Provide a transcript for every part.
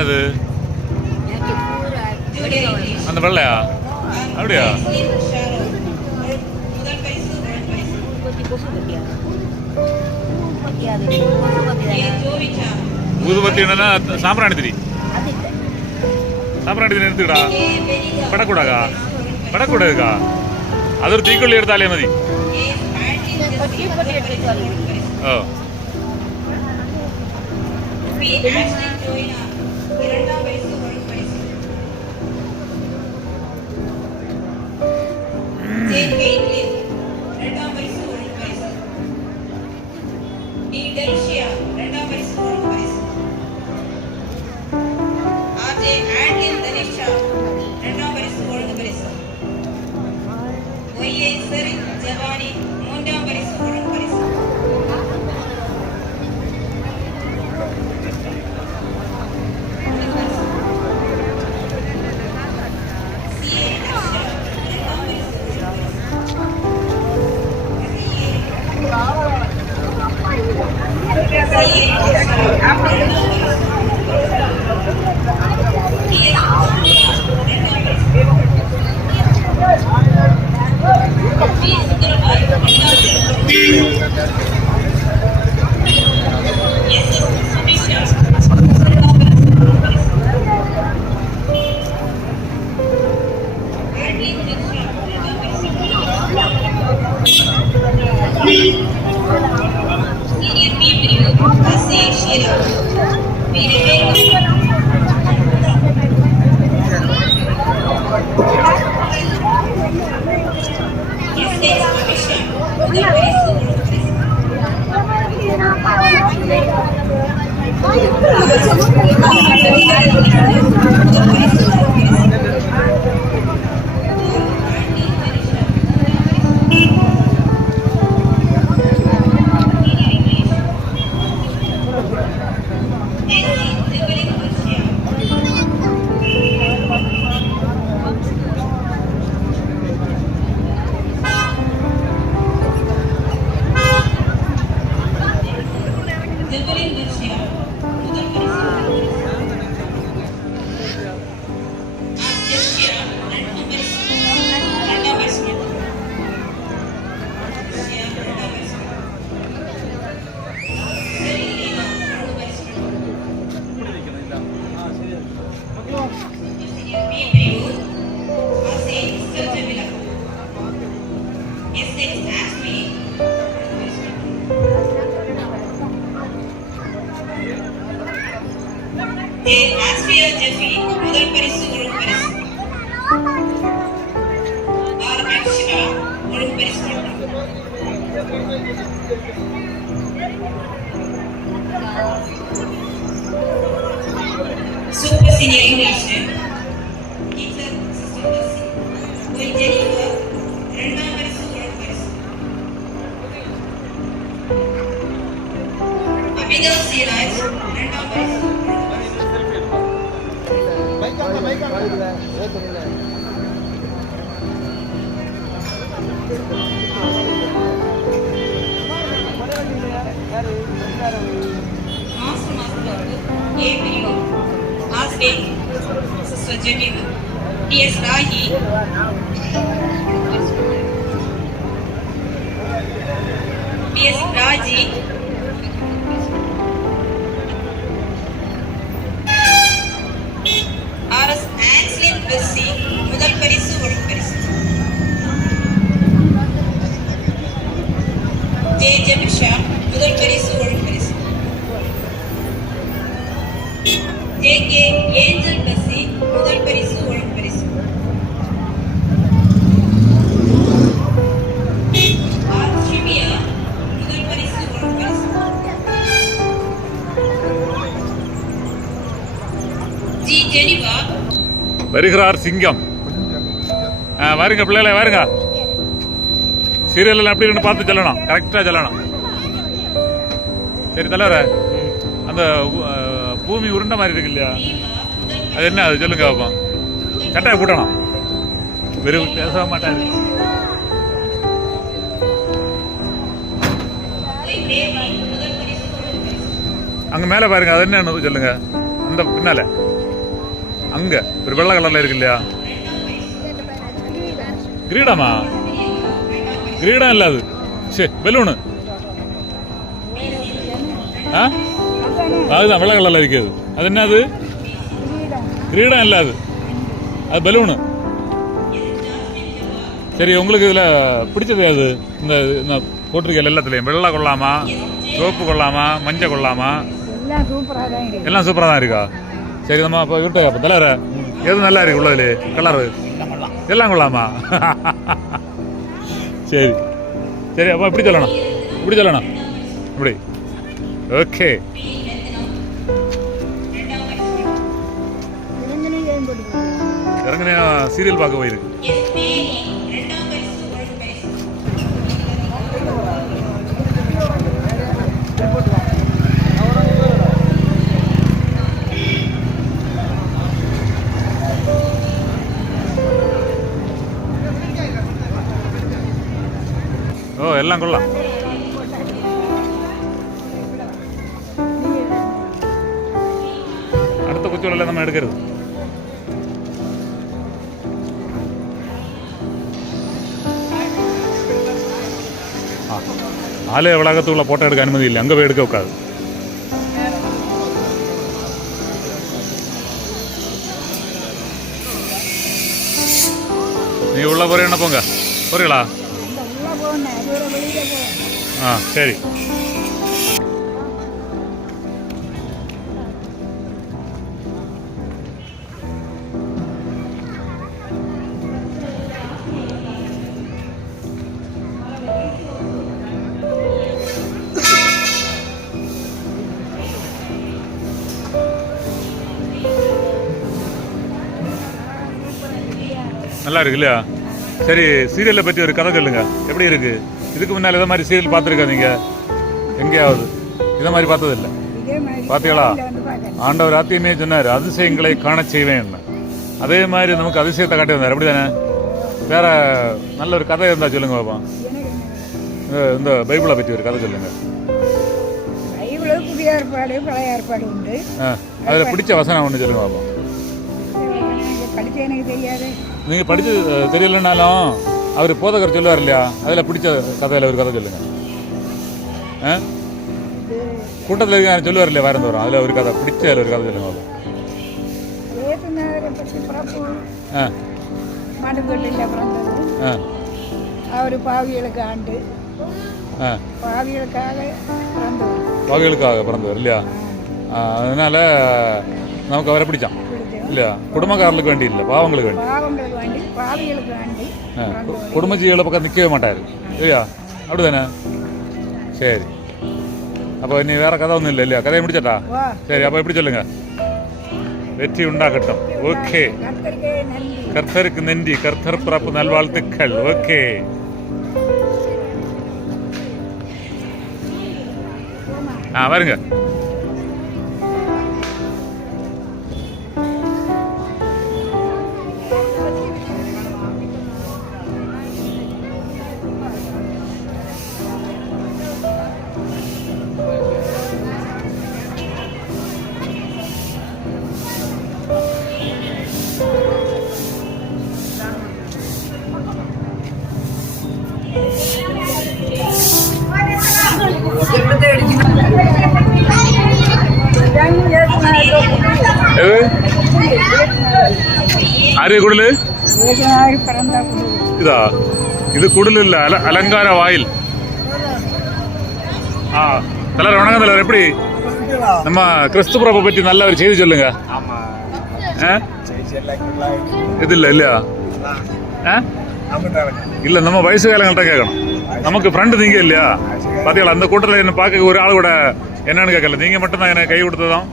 அது அந்த வெள்ளையா அப்படியா? ஊதுபத்தி என்னன்னா சாம்பிராணி திரி. சாம்பிராணி திரி எடுத்துக்கடா. படக்கூடாதா? படக்கூடாதுக்கா. அது ஒரு தீக்குள்ளி எடுத்தாலே மதி. ஓ முதல் பரிசு ஒரு பரிசு ஒரு பரிசு Super Senior English Teacher Boy Jennifer இரண்டாம் பரிசு ஒரு பரிசு அபிதவ் சிராஜ் இரண்டாம் பரிசு Sister Jennifer, T.S. Rahi, T.S. Raji, R.S. Anslin Bessie, முதல் பரிசு ஒரு பரிசு J.J. Misha, முதல் பரிசு ஒரு பரிசு J.K. Angel Bessie, முதல் பரிசு ஒரு பரிசு R. Shivya, முதல் பரிசு ஒரு பரிசு G. Jennifer வருகிறார் சிங்கம். வருங்க பிள்ளைகளே வருங்க. சீரியல் எப்படி பார்த்து சொல்லணும், கரெக்டாக சொல்லணும். சரி தலைவர, அந்த பூமி உருண்டை மாதிரி இருக்கு இல்லையா, அது என்ன அது சொல்லுங்க பார்ப்போம். கட்டாயம் கூட்டணும், வெறும் பேச மாட்டாரு. அங்கே மேலே பாருங்க, அது என்னன்னு சொல்லுங்க. அந்த பின்னால அங்கே ஒரு வெள்ளை கலரில் இருக்கு இல்லையா? கிரீடமா? கிரீடம் இல்லை அது, சரி பெலூனு. ஆ அதுதான் வெள்ளை கலரில் இருக்குது. அது என்ன? அது கிரீடம் இல்லை, அது பெலூனு. சரி, உங்களுக்கு இதில் பிடிச்சது அது? இந்த போட்டிருக்கல எல்லாத்துலேயும் வெள்ளை கொள்ளாமா, சோப்பு கொள்ளாமா, மஞ்சள் கொள்ளாமா, எல்லாம் சூப்பராக தான் இருக்கா? சரி, நம்ம இப்போ விட்டு அப்போ தலைவர எது நல்லா இருக்கு உள்ளதுல கலரு? எல்லாம் கொள்ளாமா? சரி சரி, அப்போ இப்படி சொல்லணும், இப்படி சொல்லணும், இப்படி. ஓகே, இறங்கின சீரியல் பார்க்க போயிருக்கு. ஓ, எல்லாம் கொள்ளலாம். அடுத்த குச்சியோட நம்ம எடுக்கிறது. ஆலய வளாகத்துக்குள்ள போட்டோ எடுக்க அனுமதி இல்லை, அங்கே போய் எடுக்க உட்காது. நீ உள்ள போற என்ன போங்க, போறீங்களா? ஆ சரி. நல்லா இருக்கு இல்லையா? சரி, சீரியலை பற்றி ஒரு கதை சொல்லுங்க, எப்படி இருக்கு? இதுக்கு முன்னால் இதை மாதிரி சீரியல் பார்த்துருக்காதீங்க எங்கேயாவது? இதை மாதிரி பார்த்ததில்லை, பார்த்தீங்களா? ஆண்டவர் ஆத்தியமே சொன்னார், அதிசயங்களை காண செய்வேன். அதே மாதிரி நமக்கு அதிசயத்தை காட்டி வந்தார், அப்படி தானே? வேற நல்ல ஒரு கதை இருந்தால் சொல்லுங்க பாப்பா. இந்த பைபிளை பற்றி ஒரு கதை சொல்லுங்க. புதிய ஏற்பாடு பழைய ஏற்பாடு உண்டு. அதில் பிடிச்ச வசனம் ஒன்று சொல்லுங்க பாப்பா. படிச்ச எனக்கு தெரியாது. நீங்கள் படித்து தெரியலனாலும் அவர் போதகர் சொல்லுவார் இல்லையா? அதில் பிடிச்ச கதையில் ஒரு கதை சொல்லுங்க. கூட்டத்தில் இருக்க சொல்லுவார் இல்லையா? வேறு வரும் அதில் ஒரு கதை பிடிச்ச அதில் ஒரு கதை சொல்லுங்க. மாட்டுக்கொட்டில் பிறந்தது. அவர் பாவிகளுக்கு ஆண்டு, பாவிகளுக்காக பிறந்தவர் இல்லையா? அதனால நமக்கு அவரை பிடிச்சான் இல்லையா? குடும்பக்காரர்களுக்கு வேண்டி இல்லை, பாவங்களுக்கு வேண்டி. குடும்ப ஜீவிகளை பக்கம் நிற்கவே மாட்டார் இல்லையா? அப்படிதானே? சரி, அப்போ இனி வேற கதை ஒன்றும் இல்லை இல்லையா? கதையை முடிச்சட்டா? சரி, அப்போ எப்படி சொல்லுங்க? வெற்றி உண்டாகட்டும். ஓகே, கர்த்தருக்கு நன்றி, கர்த்தர் பிறப்பு நல்வாழ்த்துக்கள். ஓகே, வருங்க. ஆரிய குடலு இதா? இது குடல் இல்ல, அலங்கார வாயில். தலைவர் வணக்கம். தலைவர், எப்படி நம்ம கிறிஸ்து பிறப்பை பற்றி நல்ல ஒரு செய்தி சொல்லுங்க. இது இல்ல இல்லையா? இல்ல, நம்ம வயசு காலங்கள்ட்ட கேட்கணும். நமக்கு ஃப்ரெண்டு நீங்க இல்லையா? பாத்தீங்களா, அந்த கூட்டத்தில் என்ன பார்க்க ஒரு ஆள் கூட என்னன்னு கேட்கல, நீங்க மட்டும்தான் எனக்கு கை கொடுத்ததும்.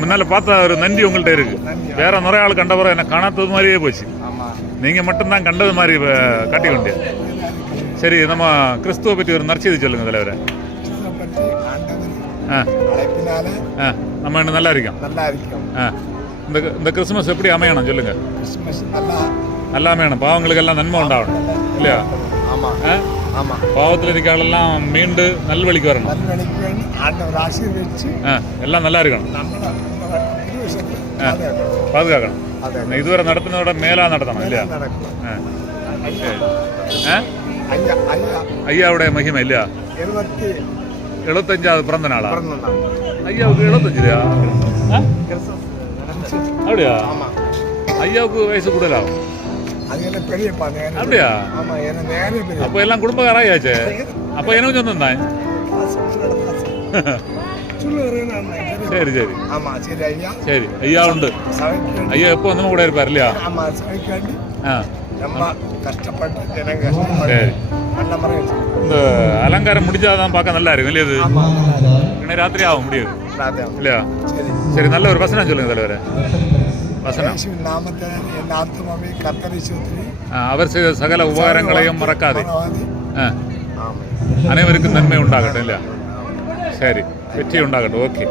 முன்னால பார்த்த ஒரு நன்றி உங்கள்கிட்ட இருக்கு. வேற நிறைய ஆள் கண்ட பிறகு எனக்கு காணாதது மாதிரியே போச்சு. நீங்க மட்டும்தான் கண்டது மாதிரி காட்டிக்கொண்டே. சரி, நம்ம கிறிஸ்துவ பற்றி ஒரு நற்செய்தி சொல்லுங்க தலைவரை. நம்ம இன்னும் நல்லா இருக்கோம். இந்த கிறிஸ்துமஸ் எப்படி அமையணும் சொல்லுங்க. நல்லா அமையணும், பாவங்களுக்கு எல்லாம் நன்மை உண்டாகணும் இல்லையா? ஆமா பாவத்தில் இருக்க ஆளெல்லாம் மீண்டு நல்வழிக்கு வரணும். நல்வழிக்கு வேண்டி ஆண்டவர் ஆசீர்வதிச்சு எல்லாம் நல்லா இருக்கணும், நம்மள புது விஷயத்தை பாதுகாக்கணும். அதை இதுவரை நடத்தினதோட மேலாக நடத்தணும் இல்லையா? நடக்கும். சரி. ஐயா ஐயா ஐயாவுடைய மகிமை இல்லையா? 75வது பிறந்த நாளா? பிறந்த நாள். ஐயாவுக்கு 75 அப்படியா? ஆமா ஐயாவுக்கு வயசு கூடலாகும் அது என்ன பெரியப்பா நேரம். அப்படியா? ஆமா என்ன நேரம் பெரிய. அப்போ எல்லாம் குடும்பக்காராயாச்சு. அப்போ எனக்கு சொந்தம் தான். சரி சரி ஆமா சரி ஐயா. சரி ஐயா உண்டு. சமைக்க ஐயா எப்போ வந்து கூட இருப்பார் இல்லையா? ஆமா சமைக்காண்டி ஆ ரொம்ப கஷ்டப்பட்டு எனக்கு கஷ்டப்பட்டு சரி. நல்ல முறை வச்சு. இந்த அலங்காரம் முடிஞ்சாதான் பார்க்க நல்லா இருக்கும் இல்லையா? இது ஆமா இன்னைக்கு ராத்திரி ஆக முடியாது ராதா. இல்லையா? சரி சரி, நல்ல ஒரு வசனம் சொல்லுங்க தலைவரே. வசனம். இயேசுவின் நாமத்தில் என் ஆத்மாவை கர்த்தரை ஸ்தோத்திரி. அவர் செய்த சகல உபகாரங்களையும் மறக்காதே. ஆ, ஆமா அனைவருக்கும் நன்மை உண்டாகட்டும் இல்லையா? சரி, வெற்றி உண்டாகட்டும். ஓகே.